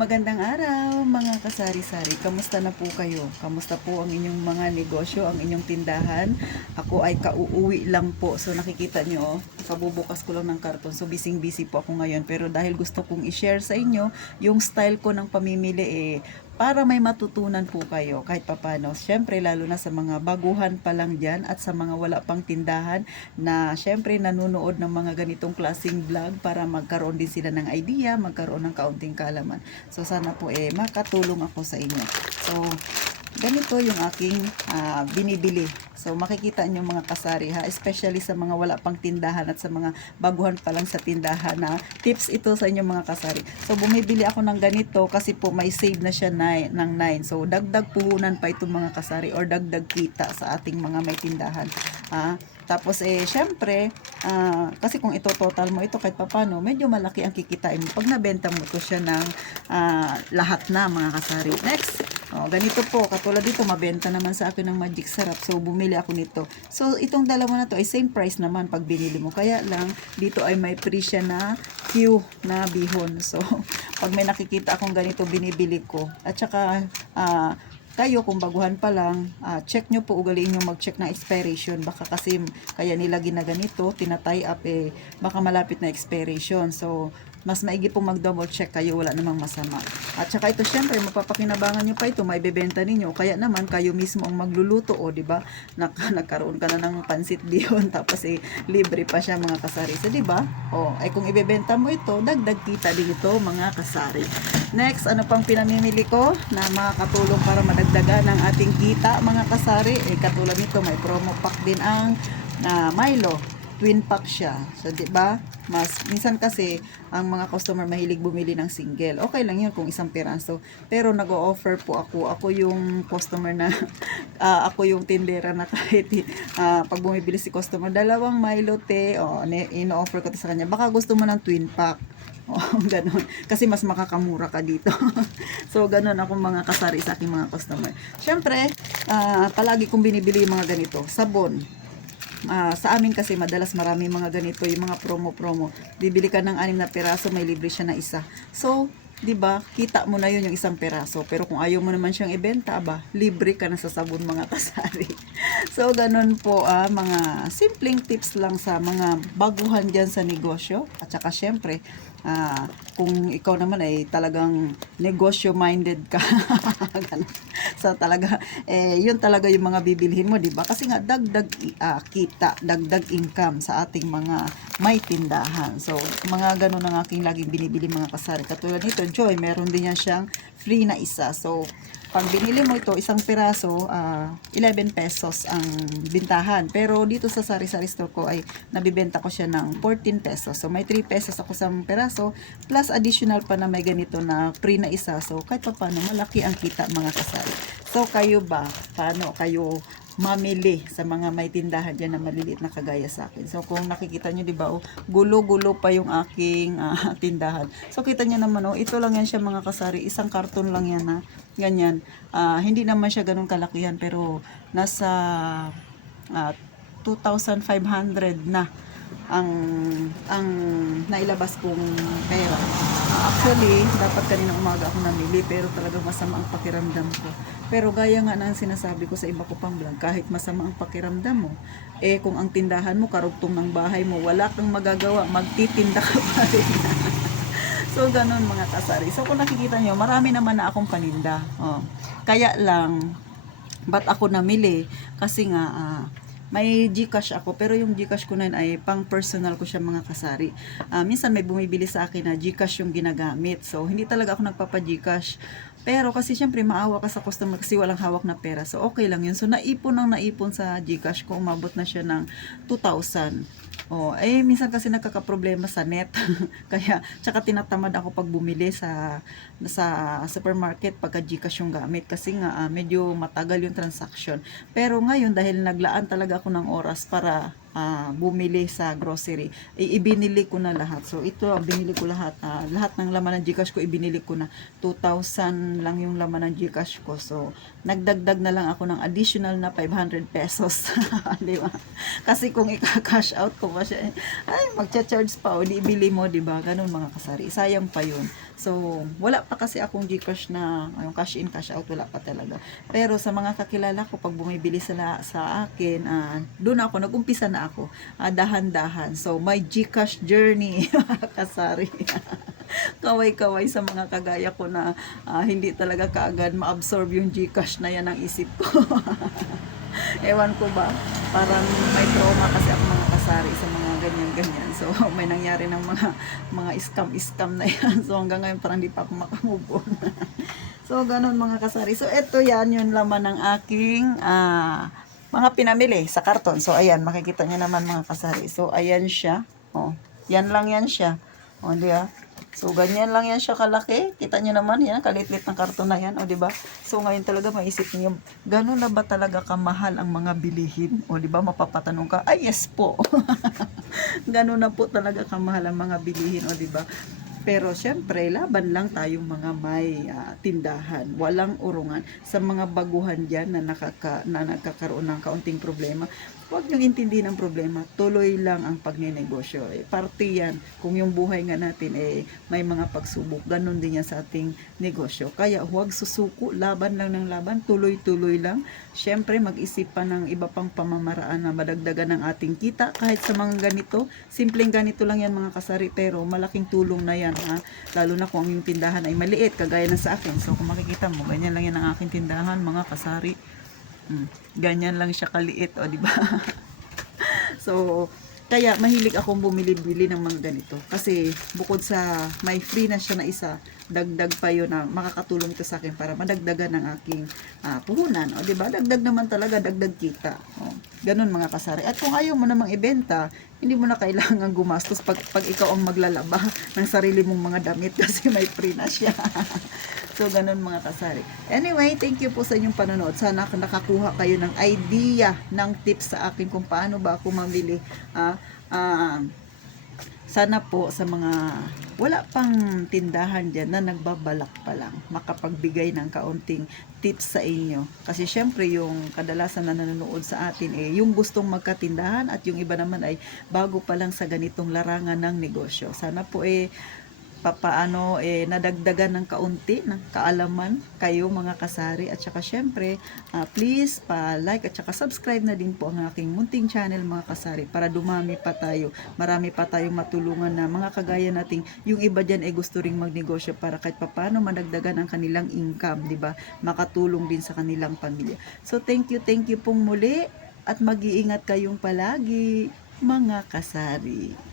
Magandang araw mga kasari-sari. Kamusta na po kayo? Kamusta po ang inyong mga negosyo, ang inyong tindahan? Ako ay kauuwi lang po. So nakikita nyo, kabubukas ko lang ng karton. So busy-busy po ako ngayon. Pero dahil gusto kong i-share sa inyo yung style ko ng pamimili para may matutunan po kayo kahit papano. Syempre lalo na sa mga baguhan pa lang dyan at sa mga wala pang tindahan na syempre nanonood ng mga ganitong klaseng vlog para magkaroon din sila ng idea, magkaroon ng kaunting kaalaman. So sana po makatulong ako sa inyo. So ganito yung aking binibili. So makikita nyo mga kasari ha, especially sa mga wala pang tindahan at sa mga baguhan pa lang sa tindahan na tips ito sa inyo mga kasari. So bumibili ako ng ganito kasi po may save na siya ng 9. So dagdag puhunan pa itong mga kasari or dagdag kita sa ating mga may tindahan. Tapos syempre, kasi kung ito total mo ito kahit papano, medyo malaki ang kikitain mo pag nabenta mo to siya ng lahat na mga kasari. Next, ganito po, katulad dito, mabenta naman sa akin ng Magic Sarap. So, bumili ako nito. So, itong dalawa na to ay same price naman pag binili mo. Kaya lang, dito ay may free siya na Q na bihon. So, pag may nakikita akong ganito, binibili ko. At saka, kayo kung baguhan pa lang, check nyo po, ugaliin nyo mag-check ng expiration. Baka kasi kaya nila ginaganito, tinatay up baka malapit na expiration. So, mas maigi pong mag-double check kayo, wala namang masama. At saka ito syempre, mapapakinabangan nyo pa ito, may bebenta ninyo. Kaya naman, kayo mismo ang magluluto, o diba? Nagkaroon ka na ng pansit bihon, tapos libre pa siya mga kasari. So, diba? Kung ibebenta mo ito, dagdag kita din ito mga kasari. Next, ano pang pinamimili ko na makakatulong para madagdagan ang ating kita mga kasari? Katulad nito, may promo pack din ang Milo. Twin pack siya. So, di ba? Minsan kasi, ang mga customer mahilig bumili ng single. Okay lang yun kung isang piraso. Pero nag-o-offer po ako. Ako yung customer na, ako yung tindera na kahit pag bumibili si customer, dalawang Milo te, ino-offer ko sa kanya. Baka gusto mo ng twin pack. Ganun. Kasi mas makakamura ka dito. So, ganun ako mga kasari sa aking mga customer. Siyempre, palagi kong binibili yung mga ganito. Sabon. Sa amin kasi madalas marami mga ganito, yung mga promo. Bibili ka ng 6 na piraso, may libre siya na isa. So, 'di ba? Kita mo na 'yun yung isang piraso. Pero kung ayaw mo naman siyang ibenta, libre ka na sa sabon mga kasari. So, ganun po mga simpleng tips lang sa mga baguhan diyan sa negosyo. At saka syempre, kung ikaw naman ay talagang negosyo minded ka. So talaga yun talaga yung mga bibilhin mo, 'di ba? Kasi nga dagdag kita, dagdag income sa ating mga may tindahan. So mga ganun ang aking laging binibili mga kasari. Katulad nito, Joy, meron din yan siyang free na isa. So pag binili mo ito, isang piraso, 11 pesos ang bintahan. Pero dito sa sari-sari store ko ay nabibenta ko siya ng 14 pesos. So may 3 pesos ako sa piraso, plus additional pa na may ganito na free na isa. So kahit pa paano, malaki ang kita mga kasari. So kayo ba, paano kayo mamili sa mga may tindahan dyan na maliliit na kagaya sa akin? So kung nakikita nyo, diba, gulo-gulo pa yung aking tindahan. So kita nyo naman, ito lang yan siya mga kasari, isang karton lang yan ganyan. Hindi naman siya ganun kalakihan, pero nasa 2,500 na ang nailabas kong pera. Actually, dapat kanina umaga ako namili, pero talagang masama ang pakiramdam ko. Pero gaya nga ng sinasabi ko sa iba ko pang vlog, kahit masama ang pakiramdam mo, kung ang tindahan mo karugtong ng bahay mo, wala kang magagawa, magtitinda ka pa rin. So, ganun mga kasari. So, kung nakikita nyo, marami naman na akong paninda. Kaya lang, ba't ako namili? Kasi nga, may GCash ako, pero yung GCash ko na yun ay pang personal ko siya mga kasari. Minsan may bumibili sa akin na GCash yung ginagamit. So, hindi talaga ako nagpapa-GCash. Pero kasi syempre maawa ka sa customer kasi walang hawak na pera. So, okay lang yun. So, naipon sa GCash ko. Umabot na siya ng 2,000. Minsan kasi nagkakaproblema sa net. Kaya, tsaka tinatamad ako pag bumili sa supermarket pagka GCash yung gamit. Kasi nga, medyo matagal yung transaction. Pero ngayon, dahil naglaan talaga ako ng oras para bumili sa grocery, ibinili ko na lahat. So ito, binili ko lahat. Lahat ng laman ng GCash ko ibinili ko na. 2,000 lang yung laman ng GCash ko. So nagdagdag na lang ako ng additional na 500 pesos. Di ba? Kasi kung i-cash out ko pa siya, ay magcha-charge pa o di ibili mo, di ba? Ganun mga kasari. Sayang pa yun. So, wala pa kasi akong GCash na yung cash in, cash out, wala pa talaga. Pero sa mga kakilala ko, pag bumibili sila sa akin, doon ako, nag-umpisa na ako, dahan-dahan. So, my GCash journey, mga kasari. Kaway-kaway sa mga kagaya ko na hindi talaga kaagad ma-absorb yung GCash na yan ang isip ko. Ewan ko ba, parang may trauma kasi ako mga kasari sa mga ganyan-ganyan. So, may nangyari ng mga scam-scam na yan. So, hanggang ngayon parang di pa ako makamove on. So, ganun mga kasari. So, eto yan, yung laman ng aking mga pinamili sa karton. So, ayan, makikita nyo naman mga kasari. So, ayan siya. Oh, yan lang yan siya. O, di ba? So, ganyan lang yan siya kalaki. Kita nyo naman, yan, kalitlit ng karton na yan. O, di ba? So, ngayon talaga maisip niyo, gano'n na ba talaga kamahal ang mga bilihin? O, di ba? Mapapatanong ka, ay, yes po. Gano'n na po talaga kamahal ang mga bilihin. O, di ba? Pero syempre, laban lang tayong mga may tindahan. Walang urungan. Sa mga baguhan dyan na nagkakaroon ng kaunting problema, huwag niyong intindihin ang problema. Tuloy lang ang pagnenegosyo. Parte yan. Kung yung buhay nga natin, may mga pagsubok. Ganon din yan sa ating negosyo. Kaya huwag susuko. Laban lang ng laban. Tuloy-tuloy lang. Syempre, mag-isip pa ng iba pang pamamaraan na madagdagan ng ating kita. Kahit sa mga ganito, simpleng ganito lang yan mga kasari. Pero malaking tulong na yan. Lalo na kung yung tindahan ay maliit. Kagaya na sa akin. So, kung makikita mo, ganyan lang yan ang aking tindahan mga kasari. Ganyan lang siya kaliit, o di ba? So, kaya mahilig akong bumili-bili ng mga ganito. Kasi bukod sa may free na siya na isa, dagdag pa yun na makakatulong ito sa akin para madagdagan ng aking puhunan. O, di ba? Dagdag naman talaga, dagdag kita. O, ganun mga kasari. At kung ayaw mo namang ibenta, hindi mo na kailangan gumastos pag ikaw ang maglalaba ng sarili mong mga damit kasi may free na siya. So, ganun mga kasari. Anyway, thank you po sa inyong panonood. Sana nakakuha kayo ng idea, ng tips sa akin kung paano ba ako mamili. Sana po sa mga wala pang tindahan dyan na nagbabalak pa lang, makapagbigay ng kaunting tips sa inyo. Kasi syempre yung kadalasan na nanonood sa atin yung gustong magkatindahan at yung iba naman ay bago pa lang sa ganitong larangan ng negosyo. Sana po papaano nadagdagan ng kaunti ng kaalaman kayo mga kasari, at saka syempre please pa-like at saka subscribe na din po ang aking munting channel mga kasari para dumami pa tayo, marami pa tayong matulungan na mga kagaya nating yung iba dyan gusto ring magnegosyo para kahit papaano madagdagan ang kanilang income, di ba? Makatulong din sa kanilang pamilya. So thank you pong muli at mag-iingat kayong palagi mga kasari.